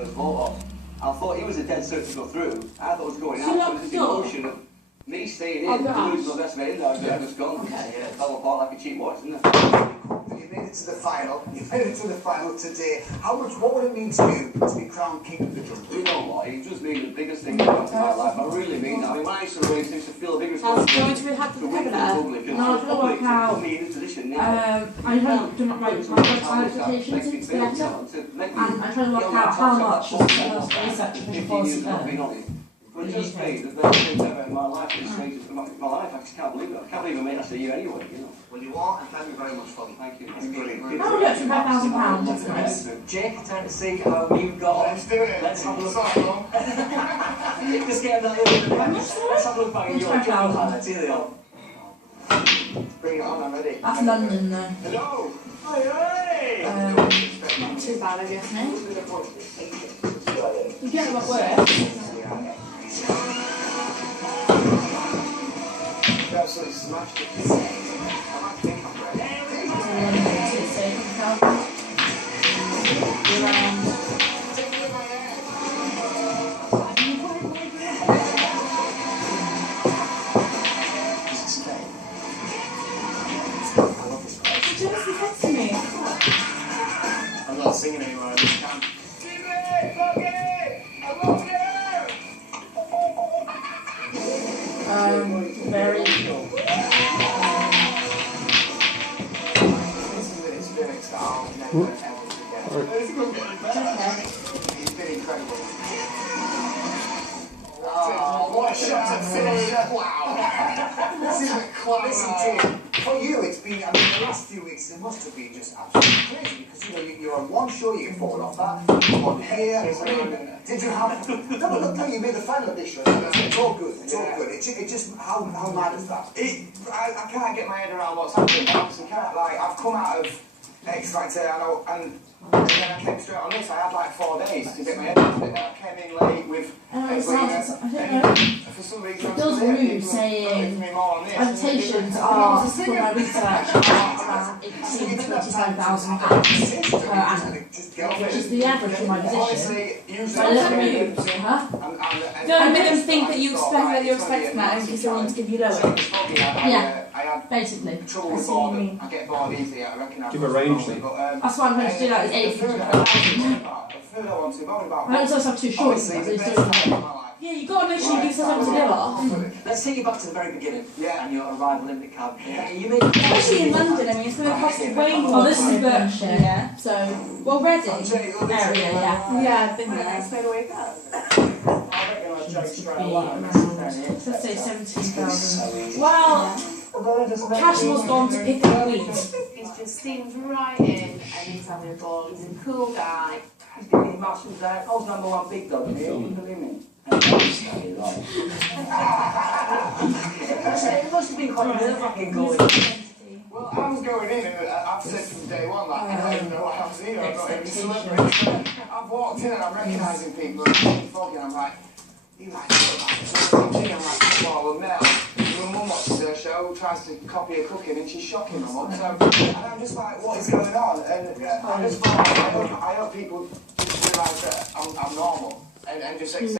first vote off. I thought he was a dead cert to go through. I thought it was going out. So this emotion of me staying in, losing my best mate in there, and just gone. Okay. It fell apart like a cheap watch, didn't it? You made it to the final. You made it to the final today. What would it mean to you to be crowned king of the jungle? You know what? It just means the biggest thing in my life. I really mean that. I mean, when I used to race, I used to feel the biggest responsibility to have the win for the public. And no, the public put me in a position now. I haven't done my qualifications since the letter, and I'm trying to work out how much was research for the policy. But it just made the best thing ever in my life. It's changed my life. I just can't believe it. I can't believe I made that to you anyway, you know. Well, you are, and thank you very much for it. Thank you. It's brilliant. Oh, look, for £5,000. That's nice. Jake, time to see how you've got. Let's do it. Let's have a look. Just get that in the practice. Let's have a look back at your job highlights. Here they are. Bring it on, I'm ready. That's London, though. Hello. Hi. Not too bad, I guess, no? You get what works. You absolutely smashed it. I think I'm ready. I'm not singing anymore, I just can't. Very It's been never ever forget. It's been incredible. Oh, what a shot at finish! Wow! This is a class. For you, it's been, I mean, the last few weeks, it must have been just absolutely crazy, because, you know, you're on one show, you get forward off that, on here, did you have, no, you made the final of this show, it's all good, it's all good, it just, how mad is that? I can't get my head around what's happening, I obviously can't, like, I've come out of X Factor, and then I came straight on this. I had like 4 days to get my head around it. I came in late with I don't know. for some reason, It does move saying annotations are for my research around 18 to 25,000 pounds per annum, which is the average for my position. So I don't move, Don't make them think that you expect that because they want to give you lower. Yeah, basically. I get bored easily, I reckon. Give a range then. That's why I'm going to do that. Is 80 to 1,000. I don't just have 2 shorts. Yeah, you've got to make sure you give yourself together. Let's take you back to the very beginning. Yeah. And your arrival in the cab. Yeah. You made Especially in London, I mean, it's going to cost way more. Oh, this is Berkshire. Yeah, so, well, Reading Area, yeah. Yeah, I've been there. That's where the way Let's say 17,000. Well, Cashmore's gone to pick up weed. He just seems right in and he's having a ball. He's a cool guy. He's giving me muscles there. I was #1 big dog here. You believe me? It must have been quite nerve-wracking going. Well, I was going in and I've said from day one, like, I don't even know what I was here, I'm not even a celebrity. I've walked in and I'm recognising people and I'm foggy and I'm like, you like I'm like, football and now. My mum watches her show, tries to copy her cooking and she's shocking my mum. So, and I'm just like, what is going on? And I just thought, I hope people just realise that I'm normal and just accept